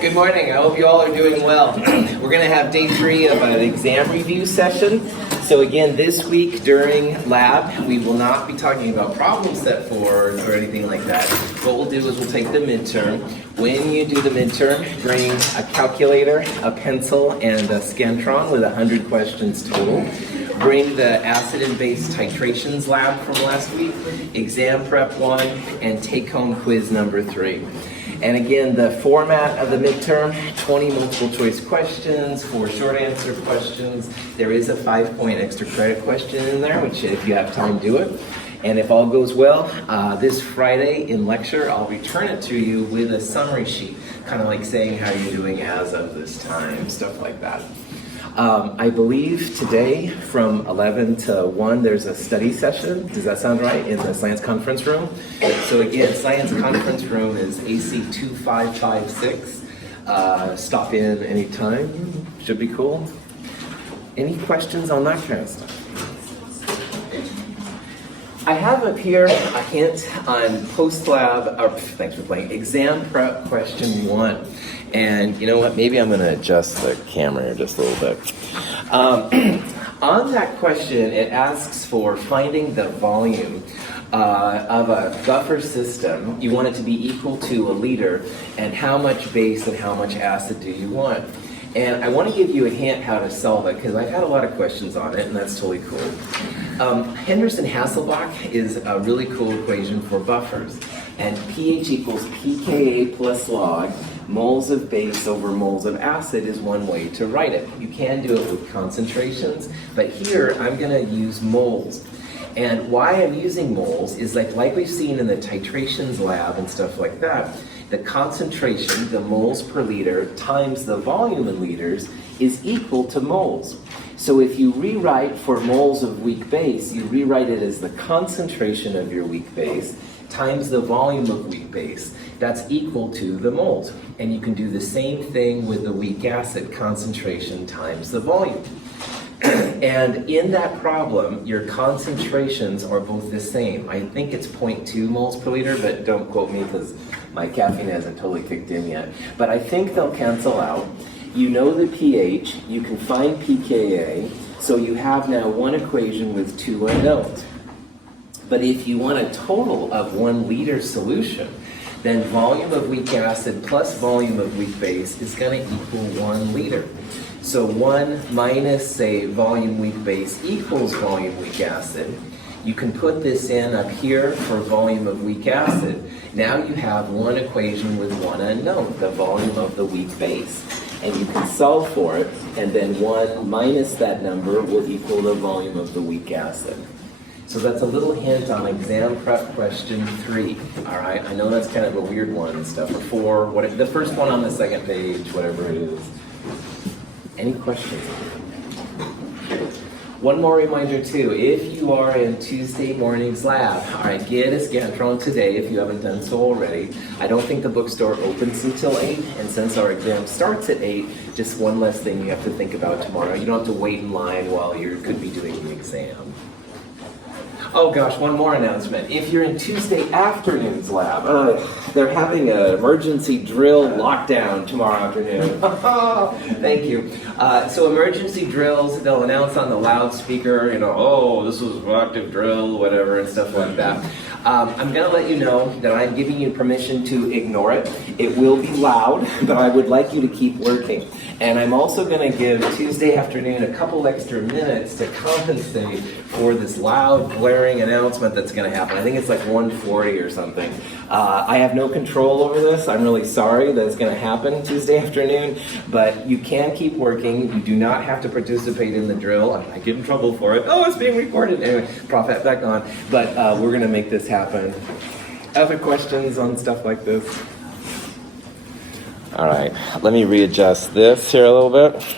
Good morning. I hope you all are doing well. We're going to have day 3 of an exam review session. So again, this week during lab, we will not be talking about problem set 4s or anything like that. What we'll do is we'll take the midterm. When you do the midterm, bring a calculator, a pencil, and a Scantron with 100 questions total. Bring the acid and base titrations lab from last week, exam prep 1, and take-home quiz number 3. And again, the format of the midterm, 20 multiple choice questions, 4 short answer questions. There is a 5-point extra credit question in there, which if you have time, do it. And if all goes well, this Friday in lecture, I'll return it to you with a summary sheet, kind of like saying how you're doing as of this time, stuff like that. I believe today from 11 to 1 there's a study session. Does that sound right? In the science conference room. So again, science conference room is AC 2556. Stop in anytime. Should be cool. Any questions on that kind of stuff? I have up here a hint on post-lab, thanks for playing, exam prep question 1. And you know what, maybe I'm gonna adjust the camera here just a little bit. On that question, it asks for finding the volume of a buffer system. You want it to be equal to a liter, and how much base and how much acid do you want? And I want to give you a hint how to solve it, because I've had a lot of questions on it, and that's totally cool. Henderson-Hasselbalch is a really cool equation for buffers. And pH equals pKa plus log, moles of base over moles of acid is one way to write it. You can do it with concentrations, but here I'm going to use moles. And why I'm using moles is like we've seen in the titrations lab and stuff like that, the concentration, the moles per liter, times the volume in liters is equal to moles. So if you rewrite for moles of weak base, you rewrite it as the concentration of your weak base times the volume of weak base. That's equal to the moles. And you can do the same thing with the weak acid, concentration times the volume. And in that problem, your concentrations are both the same. I think it's 0.2 moles per liter, but don't quote me because my caffeine hasn't totally kicked in yet. But I think they'll cancel out. You know the pH, you can find pKa, so you have now one equation with 2 unknowns. But if you want a total of 1 liter solution, then volume of weak acid plus volume of weak base is going to equal 1 liter. So 1 minus, say, volume weak base equals volume weak acid. You can put this in up here for volume of weak acid. Now you have one equation with 1 unknown, the volume of the weak base. And you can solve for it, and then 1 minus that number will equal the volume of the weak acid. So that's a little hint on exam prep question 3. All right, I know that's kind of a weird one and stuff, or 4, the first one on the second page, whatever it is. Any questions? One more reminder too, if you are in Tuesday morning's lab, all right, get a Scantron today if you haven't done so already. I don't think the bookstore opens until 8, and since our exam starts at 8, just one less thing you have to think about tomorrow. You don't have to wait in line while you could be doing the exam. Oh gosh, one more announcement. If you're in Tuesday afternoon's lab, they're having an emergency drill lockdown tomorrow afternoon. Thank you. So emergency drills, they'll announce on the loudspeaker, oh, this was an active drill, whatever, and stuff like that. I'm going to let you know that I'm giving you permission to ignore it. It will be loud, but I would like you to keep working. And I'm also going to give Tuesday afternoon a couple extra minutes to compensate for this loud, blaring announcement that's going to happen. I think it's like 1:40 or something. I have no control over this. I'm really sorry that it's going to happen Tuesday afternoon, but you can keep working. You do not have to participate in the drill. I get in trouble for it. Oh, it's being recorded. Anyway, Prof, back on. But we're going to make this happen. Other questions on stuff like this? All right, let me readjust this here a little bit.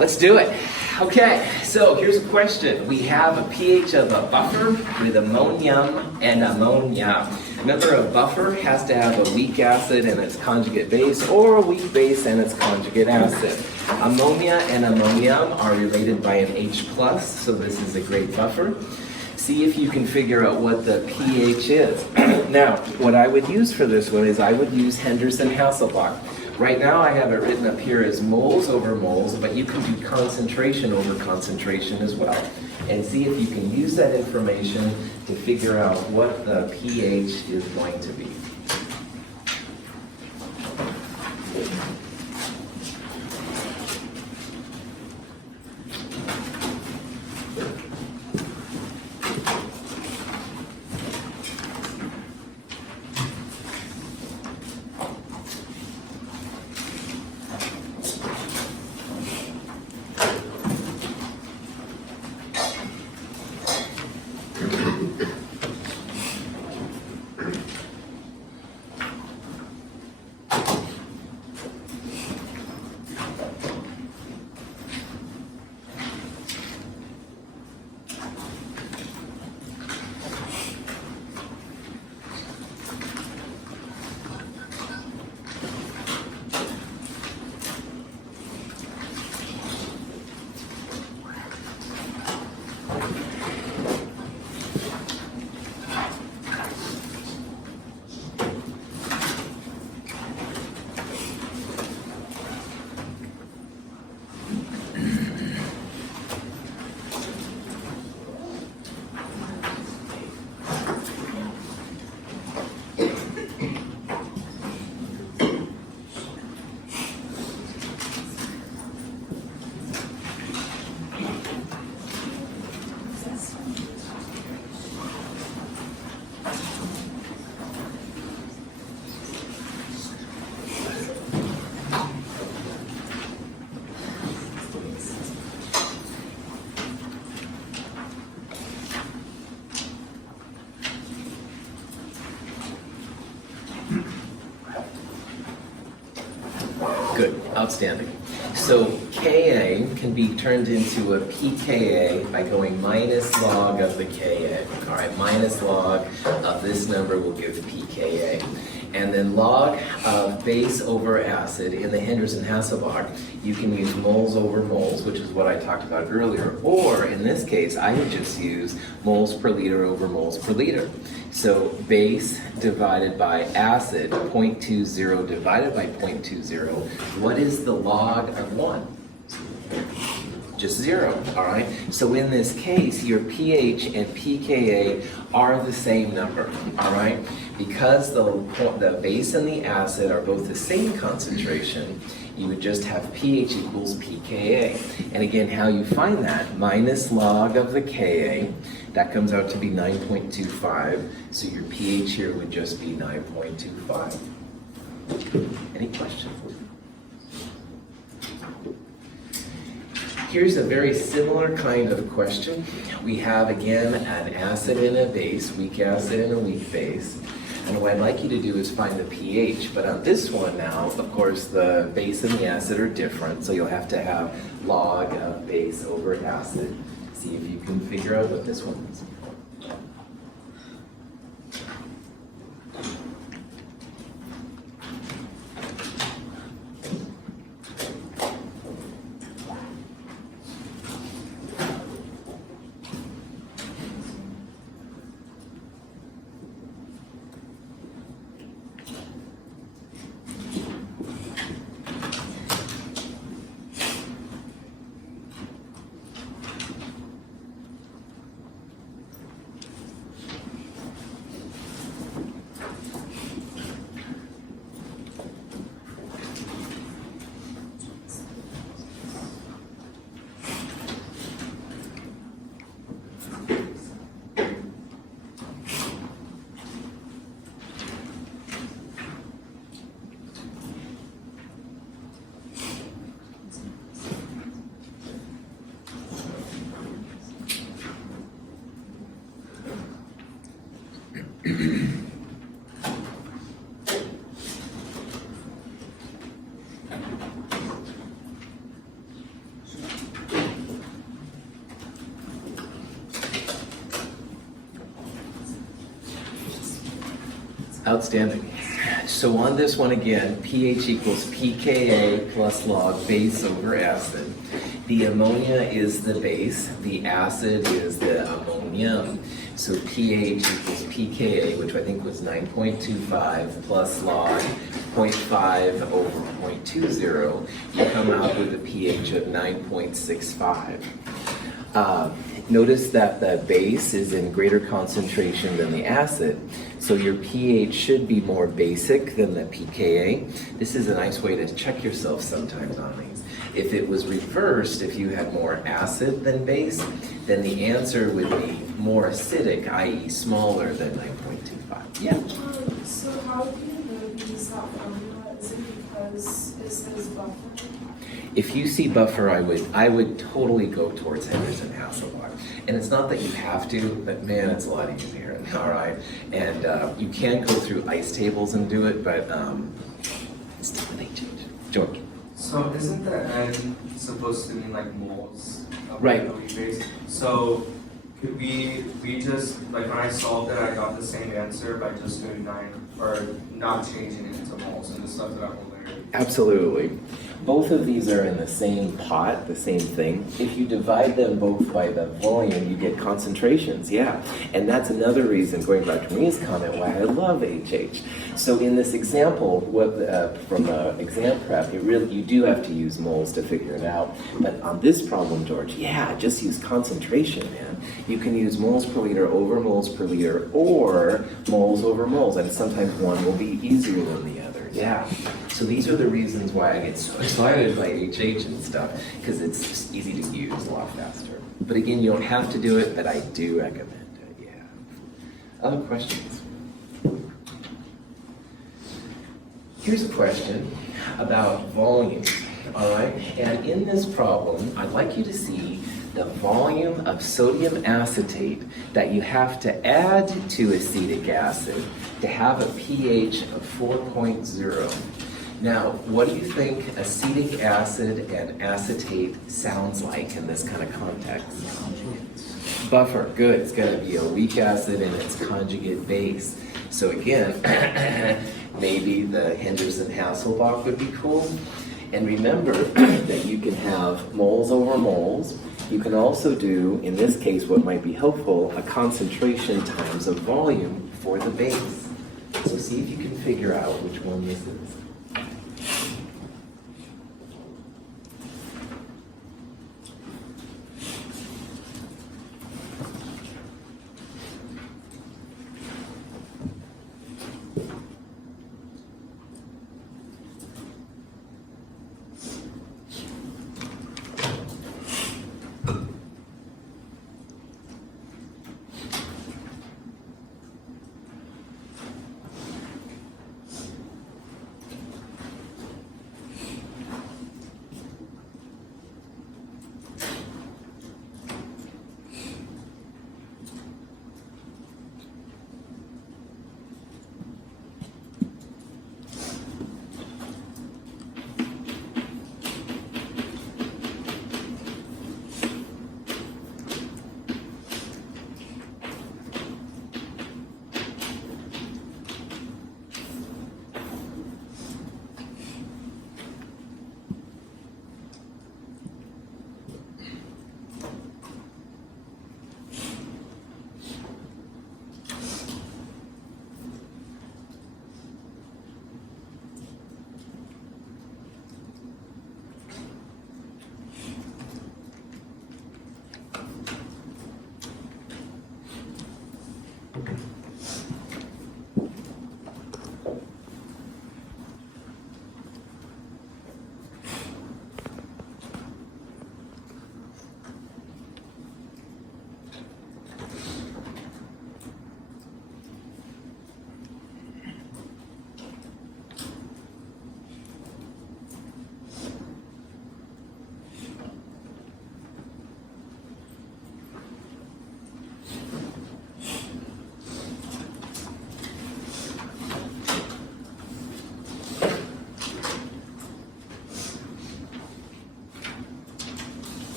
Let's do it. Okay, so here's a question. We have a pH of a buffer with ammonium and ammonia. Remember, a buffer has to have a weak acid and its conjugate base, or a weak base and its conjugate acid. Ammonia and ammonium are related by an H+, so this is a great buffer. See if you can figure out what the pH is. Now, what I would use for this one is I would use Henderson-Hasselbalch. Right now I have it written up here as moles over moles, but you can do concentration over concentration as well. And see if you can use that information to figure out what the pH is going to be. Good, outstanding. So Ka can be turned into a pKa by going minus log of the Ka. All right, minus log of this number will give pKa. And then log of base over acid in the Henderson-Hasselbalch, you can use moles over moles, which is what I talked about earlier. Or in this case, I would just use moles per liter over moles per liter. So base divided by acid, 0.20 divided by 0.20. What is the log of 1? Just 0, all right? So in this case, your pH and pKa are the same number, all right? Because the base and the acid are both the same concentration, you would just have pH equals pKa. And again, how you find that? Minus log of the Ka, that comes out to be 9.25, so your pH here would just be 9.25. Any questions? Here's a very similar kind of question. We have, again, an acid and a base, weak acid and a weak base. And what I'd like you to do is find the pH. But on this one now, of course, the base and the acid are different, so you'll have to have log of base over acid. See if you can figure out what this one is. Outstanding. So on this one again, pH equals pKa plus log base over acid. The ammonia is the base, the acid is the ammonia. yum. So pH equals pKa, which I think was 9.25 plus log 0.5 over 0.20. You come out with a pH of 9.65. Notice that the base is in greater concentration than the acid, so your pH should be more basic than the pKa. This is a nice way to check yourself sometimes on these. If it was reversed, if you had more acid than base, then the answer would be more acidic, i.e. smaller than 9.25. Yeah? So how do you know these that formula? Is it because it says buffer? If you see buffer, I would totally go towards Henderson-Hasselbalch. And it's not that you have to, but man, it's a lot easier, all right? And you can go through ice tables and do it, but it's still an HH. George? So isn't the N supposed to mean like moles of Right. the base? So could we just, like when I solved it, I got the same answer by just doing 9, or not changing it into moles and just left it up over there? Absolutely. Both of these are in the same pot, the same thing. If you divide them both by the volume, you get concentrations, yeah. And that's another reason, going back to Maria's comment, why I love HH. So in this example, from exam prep, you do have to use moles to figure it out. But on this problem, George, yeah, just use concentration, man. You can use moles per liter over moles per liter, or moles over moles, and sometimes one will be easier than the other, yeah. So these are the reasons why I get so excited by HH and stuff, because it's just easy to use, a lot faster. But again, you don't have to do it, but I do recommend it, yeah. Other questions? Here's a question about volume, all right? And in this problem, I'd like you to see the volume of sodium acetate that you have to add to acetic acid to have a pH of 4.0. Now, what do you think acetic acid and acetate sounds like in this kind of context? Buffer, good. It's got to be a weak acid and its conjugate base. So again, maybe the Henderson-Hasselbalch would be cool. And remember that you can have moles over moles. You can also do, in this case, what might be helpful, a concentration times a volume for the base. So see if you can figure out which one this is.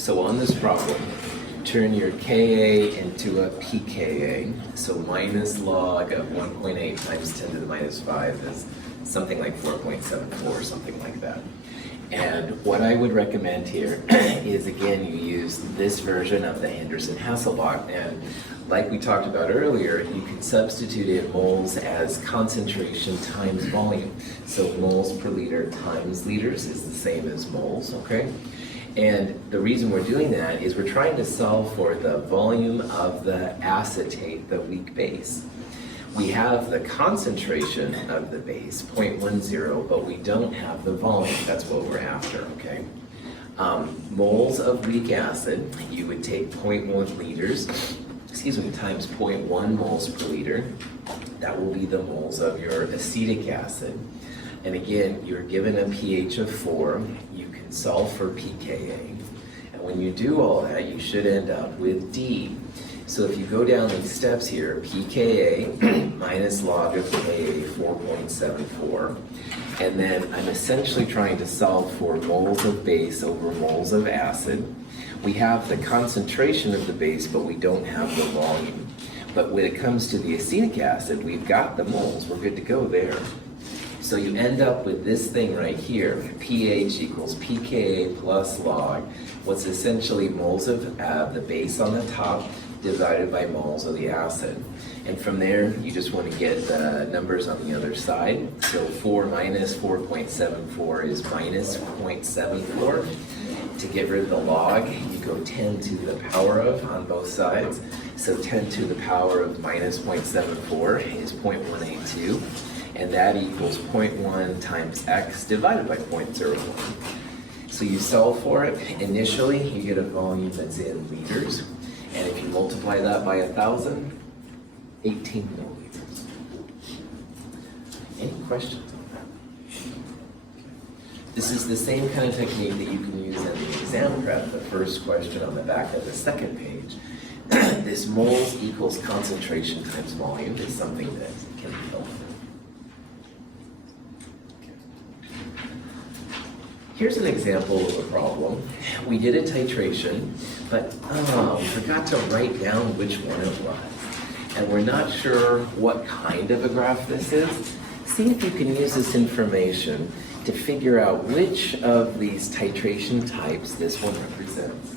So on this problem, turn your Ka into a pKa. So minus log of 1.8 times 10 to the minus 5 is something like 4.74 or something like that. And what I would recommend here is, again, you use this version of the Henderson-Hasselbalch. And like we talked about earlier, you can substitute in moles as concentration times volume. So moles per liter times liters is the same as moles, okay? And the reason we're doing that is we're trying to solve for the volume of the acetate, the weak base. We have the concentration of the base, 0.10, but we don't have the volume. That's what we're after, okay? Moles of weak acid, you would take 0.1 liters, times 0.1 moles per liter. That will be the moles of your acetic acid. And again, you're given a pH of 4. You can solve for pKa. And when you do all that, you should end up with D. So if you go down these steps here, pKa minus log of Ka, 4.74. And then I'm essentially trying to solve for moles of base over moles of acid. We have the concentration of the base, but we don't have the volume. But when it comes to the acetic acid, we've got the moles. We're good to go there. So you end up with this thing right here, pH equals pKa plus log, what's essentially moles of the base on the top divided by moles of the acid. And from there, you just want to get the numbers on the other side. So 4 minus 4.74 is minus 0.74. To get rid of the log, you go 10 to the power of on both sides. So 10 to the power of minus 0.74 is 0.182. And that equals 0.1 times x divided by 0.01. So you solve for it. Initially, you get a volume that's in liters. And if you multiply that by 1,000, 18 milliliters. Any questions on that? This is the same kind of technique that you can use in the exam prep, the first question on the back of the second page. This moles equals concentration times volume is something that can be helpful. Here's an example of a problem. We did a titration, but we forgot to write down which one it was. And we're not sure what kind of a graph this is. See if you can use this information to figure out which of these titration types this one represents.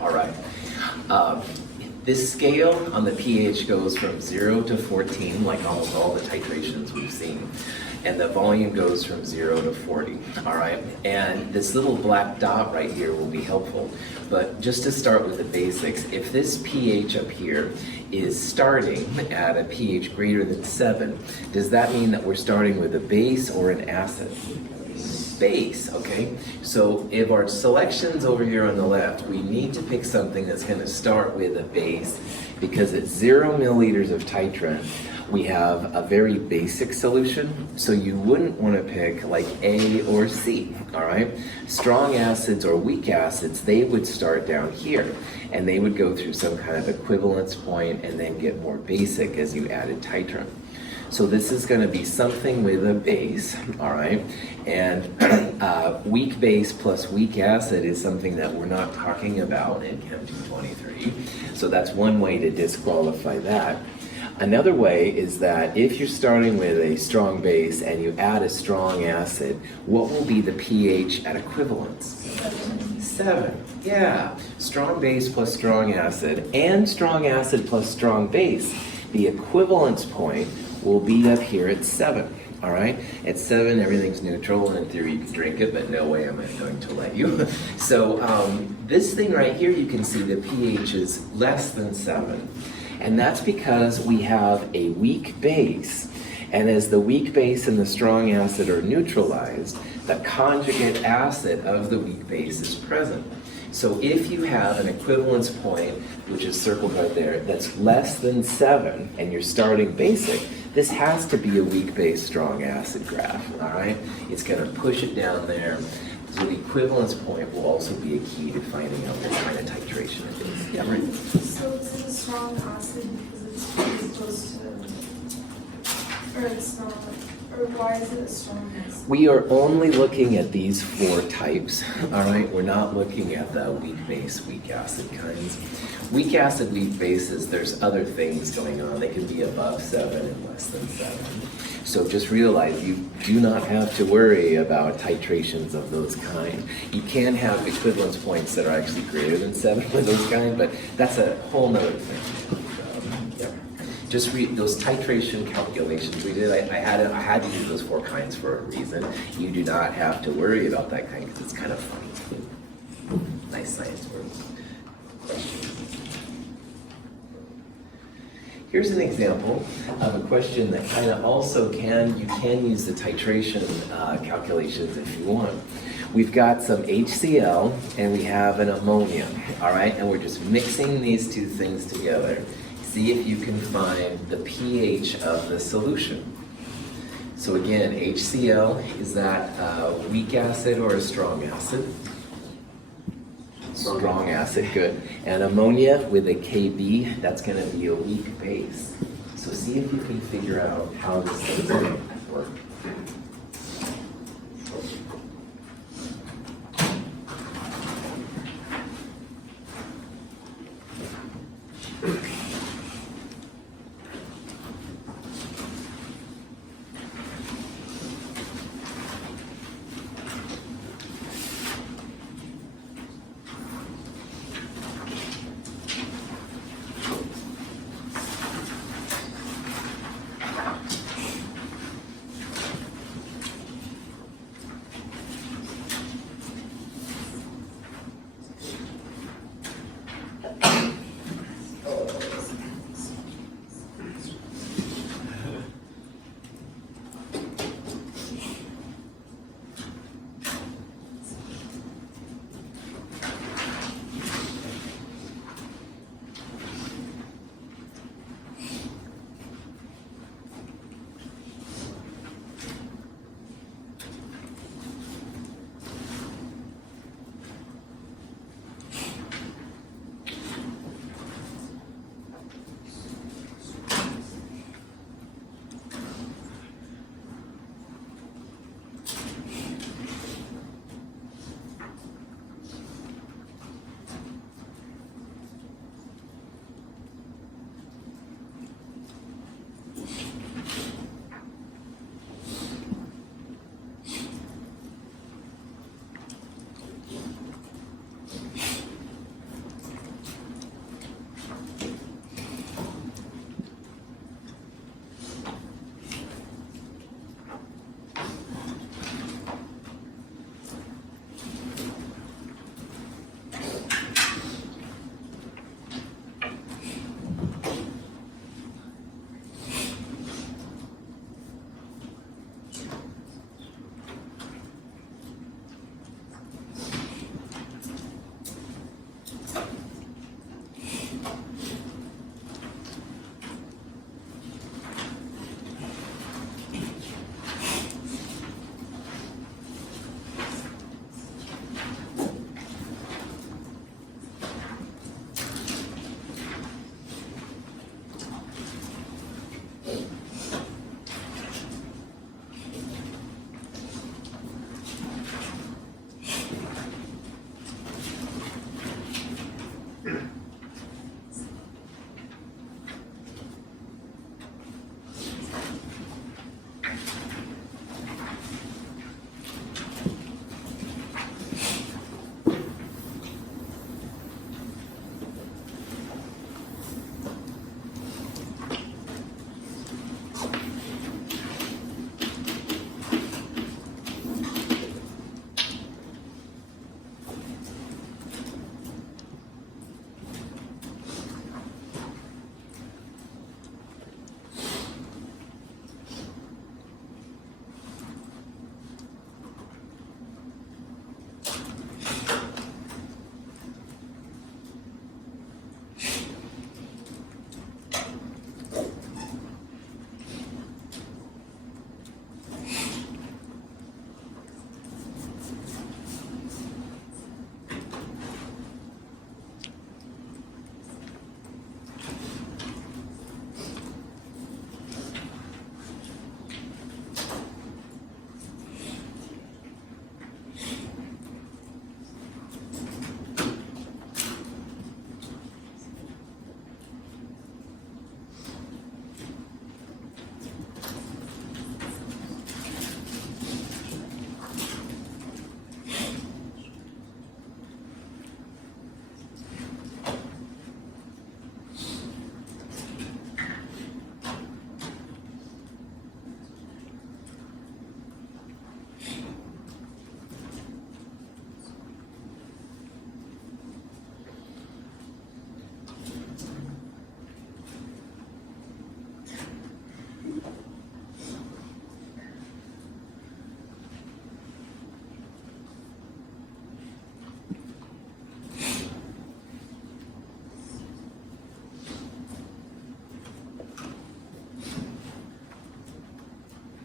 All right. This scale on the pH goes from 0 to 14, like almost all the titrations we've seen. And the volume goes from 0 to 40, all right? And this little black dot right here will be helpful. But just to start with the basics, if this pH up here is starting at a pH greater than 7, does that mean that we're starting with a base or an acid? Base, okay? So if our selection's over here on the left, we need to pick something that's going to start with a base, because at 0 milliliters of titrant, we have a very basic solution, so you wouldn't want to pick like A or C, all right? Strong acids or weak acids, they would start down here, and they would go through some kind of equivalence point and then get more basic as you added titrant. So this is going to be something with a base, all right? And weak base plus weak acid is something that we're not talking about in Chem 223. So that's one way to disqualify that. Another way is that if you're starting with a strong base and you add a strong acid, what will be the pH at equivalence? 7. Yeah. Strong base plus strong acid and strong acid plus strong base. The equivalence point will be up here at 7, All right, at 7, everything's neutral, and in theory you can drink it, but no way am I going to let you. So this thing right here, you can see the pH is less than 7. And that's because we have a weak base. And as the weak base and the strong acid are neutralized, the conjugate acid of the weak base is present. So if you have an equivalence point, which is circled right there, that's less than 7, and you're starting basic, this has to be a weak base, strong acid graph, all right? It's going to push it down there. So the equivalence point will also be a key to finding out what kind of titration it is. Yeah, right. So is it a strong acid because it's supposed to, or it's not, or why is it a strong acid? We are only looking at these 4 types, all right? We're not looking at the weak base, weak acid kinds. Weak acid, weak bases, there's other things going on. They can be above 7 and less than 7. So just realize you do not have to worry about titrations of those kind. You can have equivalence points that are actually greater than 7 for those kind, but that's a whole nother thing. Yeah. Just read those titration calculations we did. I had to use those 4 kinds for a reason. You do not have to worry about that kind because it's kind of funny. Nice science word. Here's an example of a question that kind of also you can use the titration calculations if you want. We've got some HCl and we have an ammonia, all right? And we're just mixing these 2 things together. See if you can find the pH of the solution. So again, HCl, is that a weak acid or a strong acid? Strong acid, good. And ammonia with a Kb, that's going to be a weak base. So see if you can figure out how this is going to work.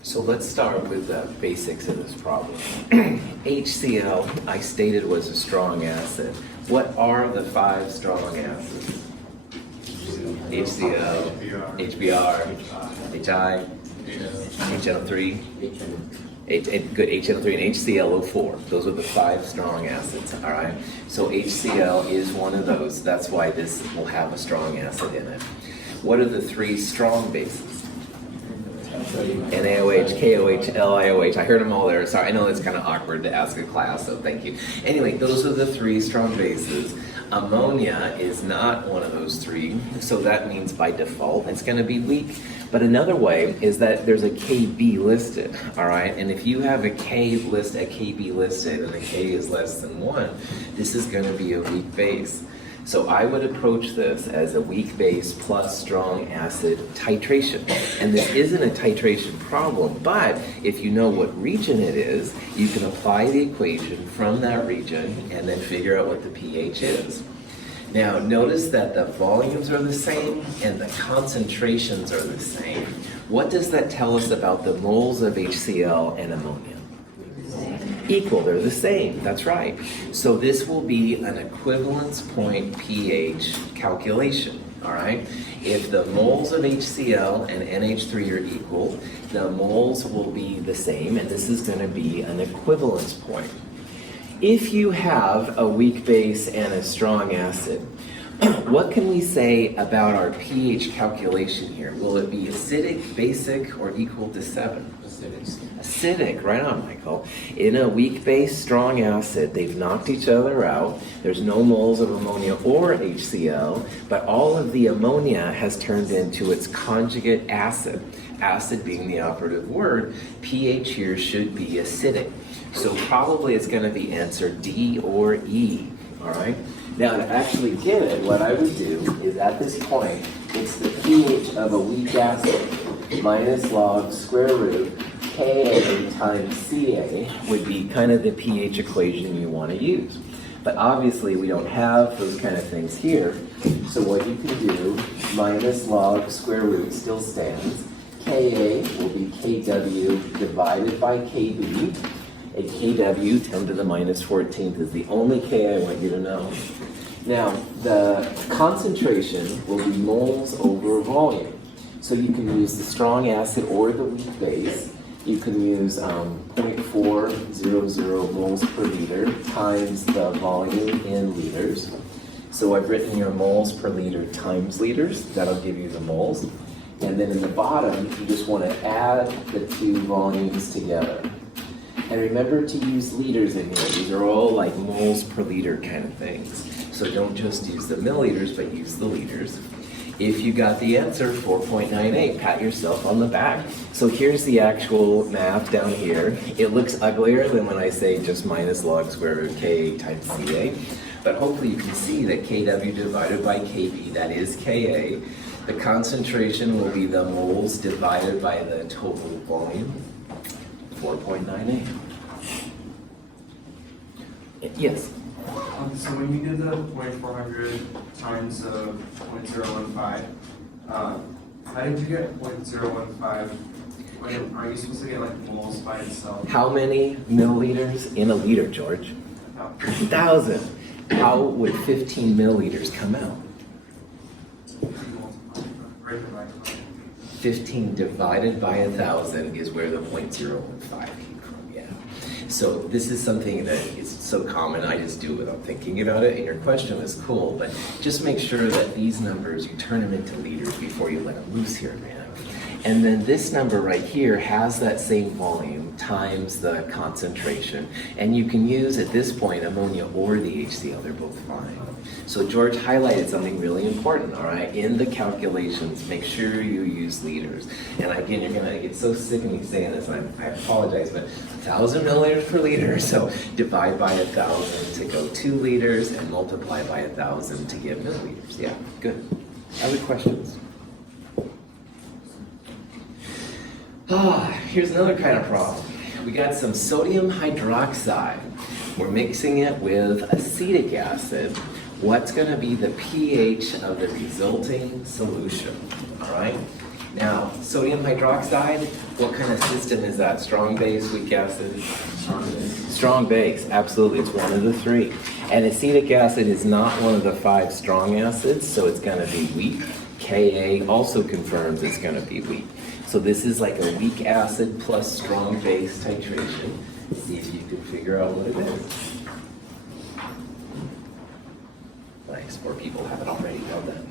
So let's start with the basics of this problem. HCl, I stated, was a strong acid. What are the 5 strong acids? HCl, HBr, HI, HNO3, good, HNO3 and HClO4. Those are the 5 strong acids, all right? So HCl is one of those. That's why this will have a strong acid in it. What are the 3 strong bases? NaOH, KOH, LiOH. I heard them all there. Sorry, I know it's kind of awkward to ask a class, so thank you. Anyway, those are the 3 strong bases. Ammonia is not one of those 3, so that means by default it's going to be weak. But another way is that there's a Kb listed, all right? And if you have a Kb listed and the K is less than 1, this is going to be a weak base. So I would approach this as a weak base plus strong acid titration. And this isn't a titration problem, but if you know what region it is, you can apply the equation from that region and then figure out what the pH is. Now notice that the volumes are the same and the concentrations are the same. What does that tell us about the moles of HCl and ammonia? Equal, they're the same, that's right. So this will be an equivalence point pH calculation, all right? If the moles of HCl and NH3 are equal, the moles will be the same, and this is going to be an equivalence point. If you have a weak base and a strong acid, what can we say about our pH calculation here? Will it be acidic, basic, or equal to 7? Acidic, right on, Michael. In a weak base, strong acid, they've knocked each other out. There's no moles of ammonia or HCl, but all of the ammonia has turned into its conjugate acid. Acid being the operative word, pH here should be acidic. So probably it's going to be answer D or E, all right? Now, to actually get it, what I would do is at this point, it's the pH of a weak acid minus log square root Ka times Ca would be kind of the pH equation you want to use. But obviously, we don't have those kind of things here. So what you can do, minus log square root still stands. Ka will be Kw divided by Kb. A Kw 10 to the minus 14th is the only K I want you to know. Now, the concentration will be moles over volume. So you can use the strong acid or the weak base. You can use 0.400 moles per liter times the volume in liters. So I've written your moles per liter times liters. That'll give you the moles. And then in the bottom, you just want to add the 2 volumes together. And remember to use liters in here. These are all like moles per liter kind of things. So don't just use the milliliters, but use the liters. If you got the answer, 4.98, pat yourself on the back. So here's the actual math down here. It looks uglier than when I say just minus log square root Ka times Ca. But hopefully you can see that Kw divided by Kb, that is Ka. The concentration will be the moles divided by the total volume, 4.98. Yes? So when you did the 0.400 times 0.015, how did you get 0.015? Are you supposed to get like moles by itself? How many milliliters in a liter, George? 1,000. How would 15 milliliters come out? 15 divided by 1,000 is where the 0.015 came from, yeah. So this is something that is so common, I just do it without thinking about it, and your question is cool, but just make sure that these numbers, you turn them into liters before you let them loose here, man. And then this number right here has that same volume times the concentration. And you can use, at this point, ammonia or the HCl, they're both fine. So George highlighted something really important, all right? In the calculations, make sure you use liters. And again, you're gonna get so sick of me saying this, and I apologize, but 1,000 milliliters per liter, so divide by 1,000 to go 2 liters and multiply by 1,000 to get milliliters. Yeah, good. Other questions? Here's another kind of problem. We got some sodium hydroxide. We're mixing it with acetic acid. What's going to be the pH of the resulting solution? All right? Now, sodium hydroxide, what kind of system is that? Strong base, weak acid? Strong base, absolutely, it's one of the three. And acetic acid is not one of the 5 strong acids, so it's gonna be weak. Ka also confirms it's gonna be weak. So this is like a weak acid plus strong base titration. See if you can figure out what it is. Nice, more people have it already, well done.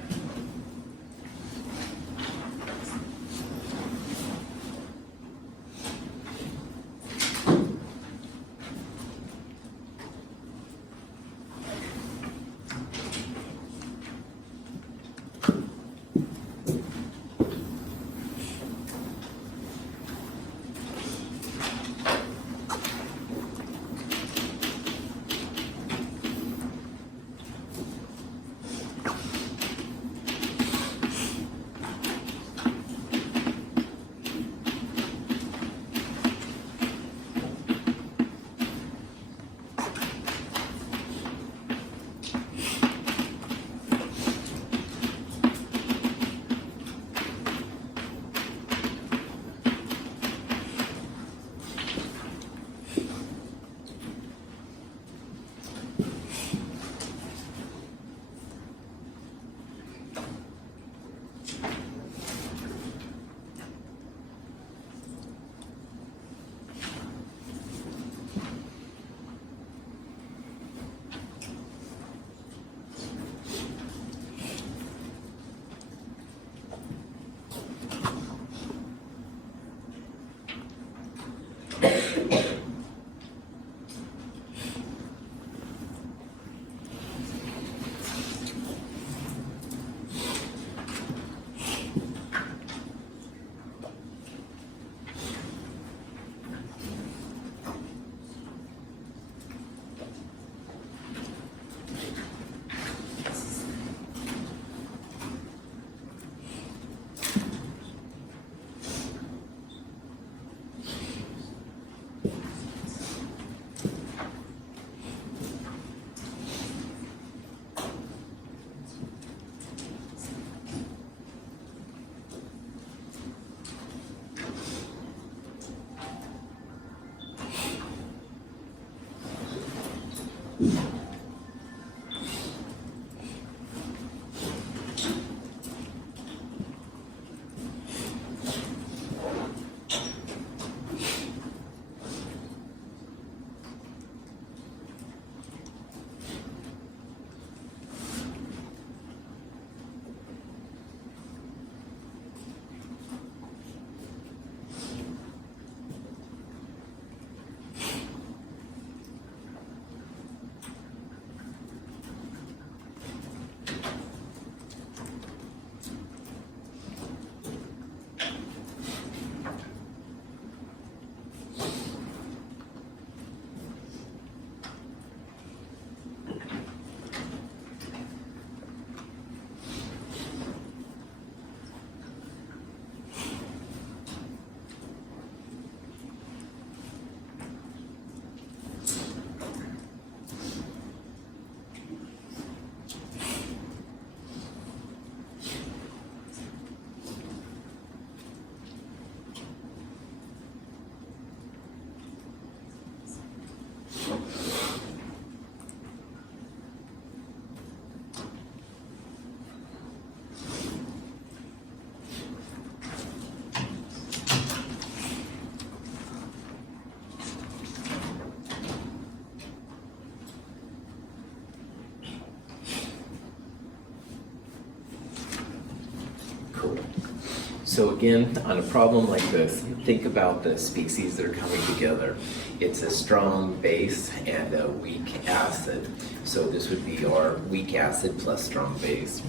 So again, on a problem like this, think about the species that are coming together. It's a strong base and a weak acid. So this would be our weak acid plus strong base.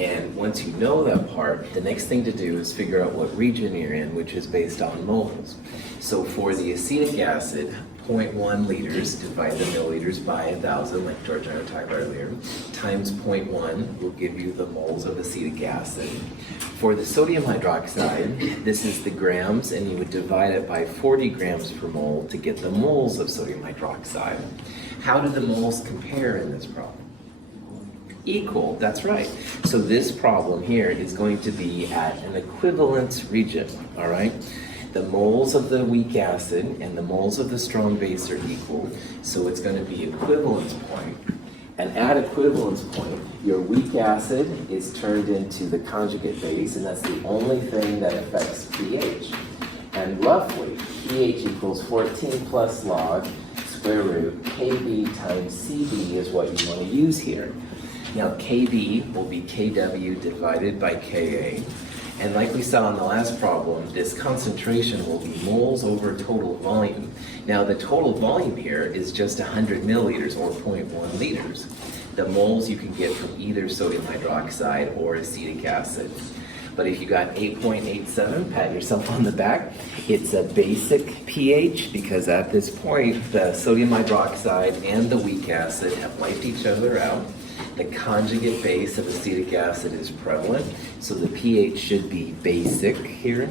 And once you know that part, the next thing to do is figure out what region you're in, which is based on moles. So for the acetic acid, 0.1 liters, divide the milliliters by 1,000, like George and I were talking about earlier, times 0.1 will give you the moles of acetic acid. For the sodium hydroxide, this is the grams, and you would divide it by 40 grams per mole to get the moles of sodium hydroxide. How do the moles compare in this problem? Equal, that's right. So this problem here is going to be at an equivalence region, all right? The moles of the weak acid and the moles of the strong base are equal, so it's going to be equivalence point. And at equivalence point, your weak acid is turned into the conjugate base, and that's the only thing that affects pH. And roughly, pH equals 14 plus log square root Kb times Cb is what you want to use here. Now Kb will be Kw divided by Ka. And like we saw in the last problem, this concentration will be moles over total volume. Now the total volume here is just 100 milliliters or 0.1 liters. The moles you can get from either sodium hydroxide or acetic acid. But if you got 8.87, pat yourself on the back. It's a basic pH because at this point, the sodium hydroxide and the weak acid have wiped each other out. The conjugate base of acetic acid is prevalent, so the pH should be basic here.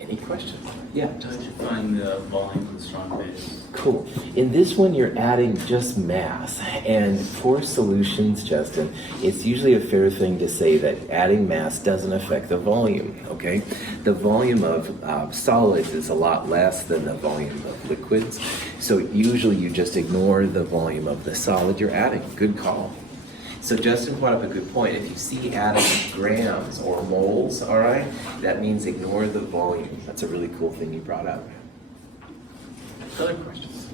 Any questions? Yeah. How did you find the volume of the strong base? Cool. In this one, you're adding just mass. And for solutions, Justin, it's usually a fair thing to say that adding mass doesn't affect the volume, okay? The volume of solids is a lot less than the volume of liquids. So usually you just ignore the volume of the solid you're adding. Good call. So Justin brought up a good point. If you see adding grams or moles, all right, that means ignore the volume. That's a really cool thing you brought up. Other questions?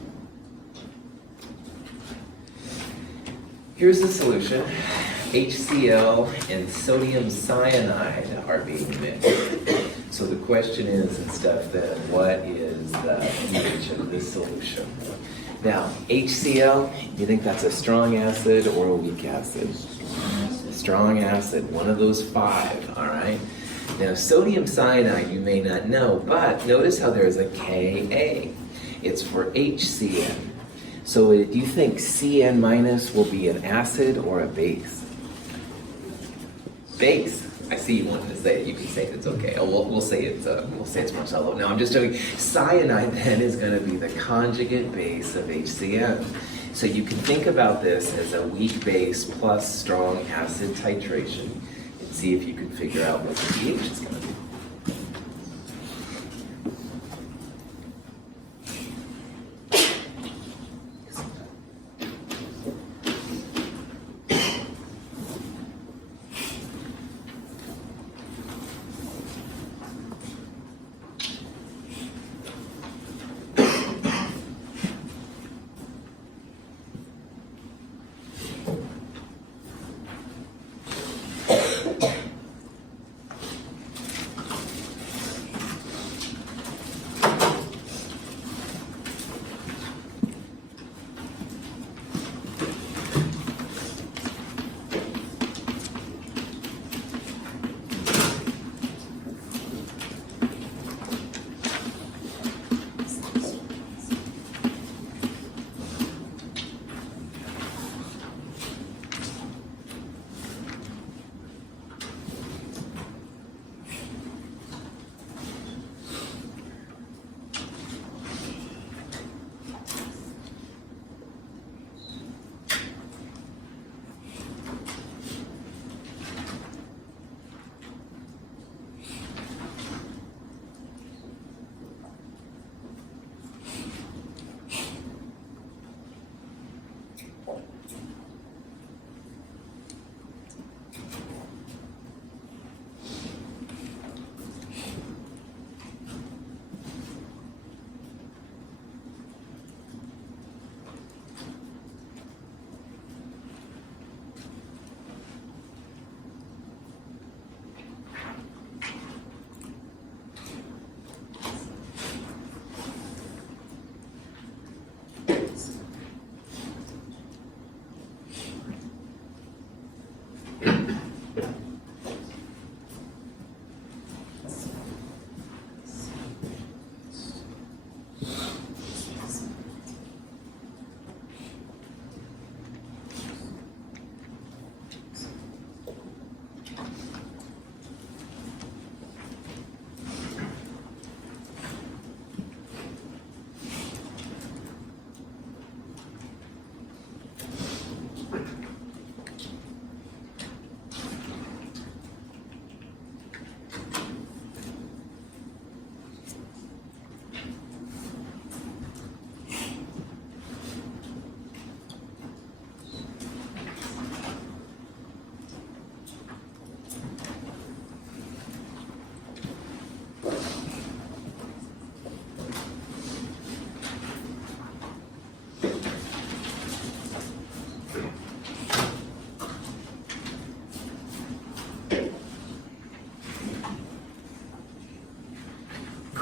Here's the solution. HCl and sodium cyanide are being mixed. So the question is and stuff then, what is the pH of this solution? Now, HCl, you think that's a strong acid or a weak acid? Strong acid, one of those 5, all right? Now, sodium cyanide, you may not know, but notice how there's a Ka. It's for HCN. So do you think Cn minus will be an acid or a base? Base. I see you wanted to say it. You can say it's okay. Oh, we'll say it's Marcelo. No, I'm just joking. Cyanide then is going to be the conjugate base of HCN. So you can think about this as a weak base plus strong acid titration and see if you can figure out what the pH is going to be.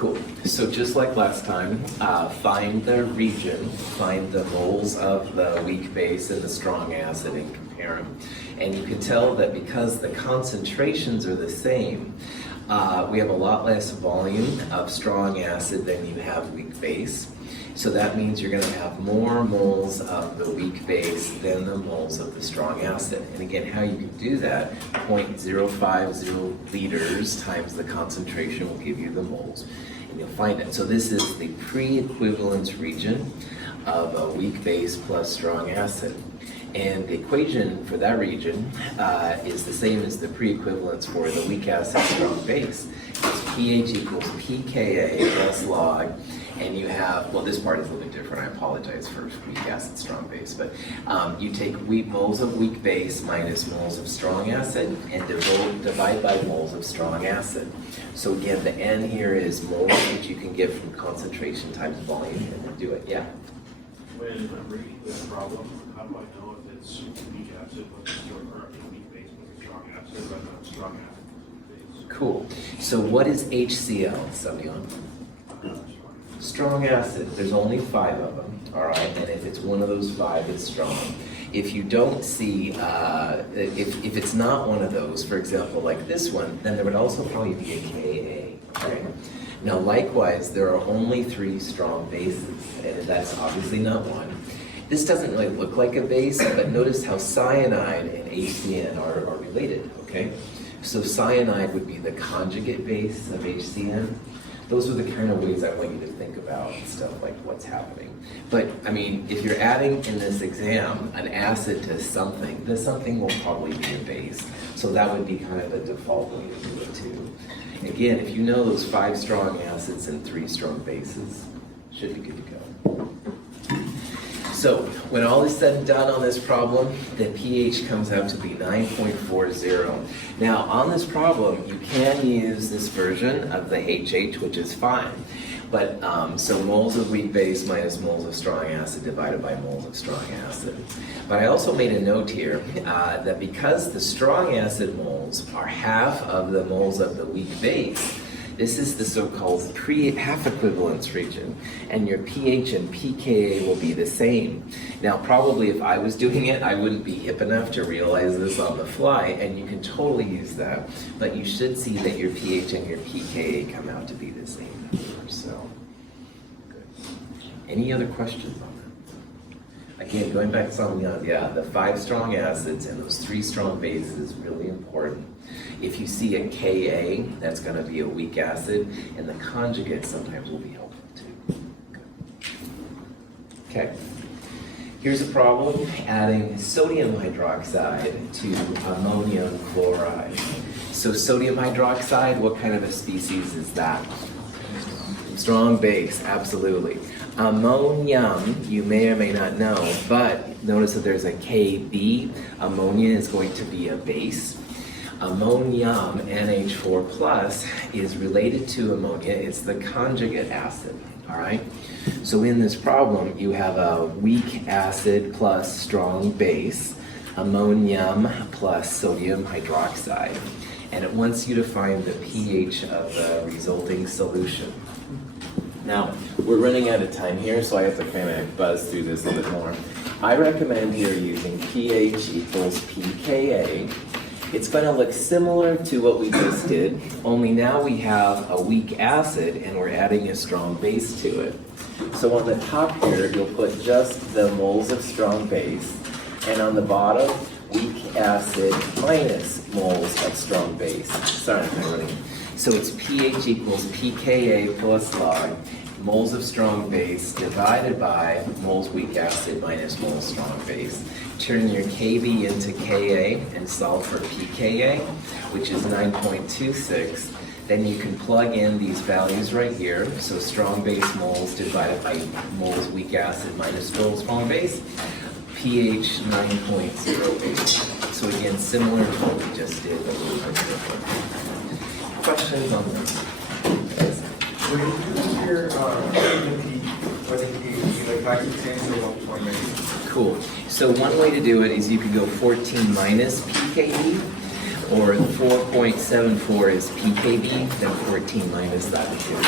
Cool. So just like last time, find the region, find the moles of the weak base and the strong acid and compare them. And you can tell that because the concentrations are the same, we have a lot less volume of strong acid than you have weak base. So that means you're going to have more moles of the weak base than the moles of the strong acid. And again, how you can do that, 0.050 liters times the concentration will give you the moles, and you'll find it. So this is the pre-equivalence region of a weak base plus strong acid. And the equation for that region is the same as the pre-equivalence for the weak acid strong base. It's pH equals pKa plus log. And you have, well, this part is a little bit different. I apologize for weak acid, strong base. But you take moles of weak base minus moles of strong acid and divide by moles of strong acid. So again, the N here is moles, which you can get from concentration times volume, and then do it. Yeah? When I'm reading this problem, how do I know if it's weak acid with a strong, or weak base with a strong acid rather than strong acid with base? Cool. So what is HCl, Savion? Strong acid. There's only 5 of them, all right? And if it's one of those 5, it's strong. If you don't see, if it's not one of those, for example, like this one, then there would also probably be a Ka, right? Now, likewise, there are only 3 strong bases, and that's obviously not one. This doesn't really look like a base, but notice how cyanide and HCN are related, okay? So cyanide would be the conjugate base of HCN. Those are the kind of ways I want you to think about stuff like what's happening. But, I mean, if you're adding in this exam an acid to something, then something will probably be a base. So that would be kind of a default way to do it too. Again, if you know those 5 strong acids and 3 strong bases, should be good to go. So, when all is said and done on this problem, the pH comes out to be 9.40. Now, on this problem, you can use this version of the HH, which is fine. But, so moles of weak base minus moles of strong acid divided by moles of strong acid. But I also made a note here that because the strong acid moles are half of the moles of the weak base, this is the so-called half equivalence region, and your pH and pKa will be the same. Now, probably if I was doing it, I wouldn't be hip enough to realize this on the fly, and you can totally use that. But you should see that your pH and your pKa come out to be the same number. So, good. Any other questions on that? Again, going back to something else, yeah, the 5 strong acids and those 3 strong bases is really important. If you see a Ka, that's going to be a weak acid, and the conjugate sometimes will be helpful too. Okay, here's a problem adding sodium hydroxide to ammonium chloride. So sodium hydroxide, what kind of a species is that? Strong base, absolutely. Ammonium, you may or may not know, but notice that there's a Kb. Ammonia is going to be a base. Ammonium, NH4 plus, is related to ammonia. It's the conjugate acid, all right? So in this problem, you have a weak acid plus strong base, ammonium plus sodium hydroxide, and it wants you to find the pH of the resulting solution. Now, we're running out of time here, so I have to kind of buzz through this a little bit more. I recommend you're using pH equals pKa. It's going to look similar to what we just did, only now we have a weak acid and we're adding a strong base to it. So on the top here, you'll put just the moles of strong base, and on the bottom, weak acid minus moles of strong base. Sorry, I'm running. So it's pH equals pKa plus log, moles of strong base divided by moles weak acid minus moles strong base. Turn your Kb into Ka and solve for pKa, which is 9.26. Then you can plug in these values right here. So strong base moles divided by moles weak acid minus moles strong base. pH 9.08. So again, similar to what we just did, but a little bit different. Questions on this? When you do your or the pH, like back to the same to 1.9. Cool. So one way to do it is you could go 14 minus pKb, or 4.74 is pKb, then 14 minus that would do it.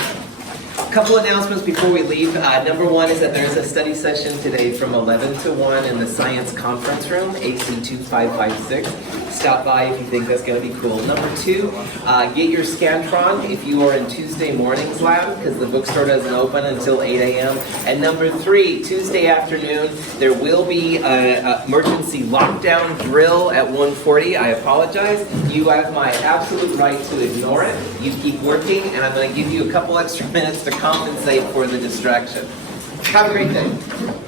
couple announcements before we leave. Number one is that there is a study session today from 11 to 1 in the Science Conference Room, AC 2556. Stop by if you think that's going to be cool. Number two, get your Scantron if you are in Tuesday morning's lab, because the bookstore doesn't open until 8 a.m. And number three, Tuesday afternoon, there will be an emergency lockdown drill at 1:40. I apologize. You have my absolute right to ignore it. You keep working, and I'm going to give you a couple extra minutes to compensate for the distraction. Have a great day.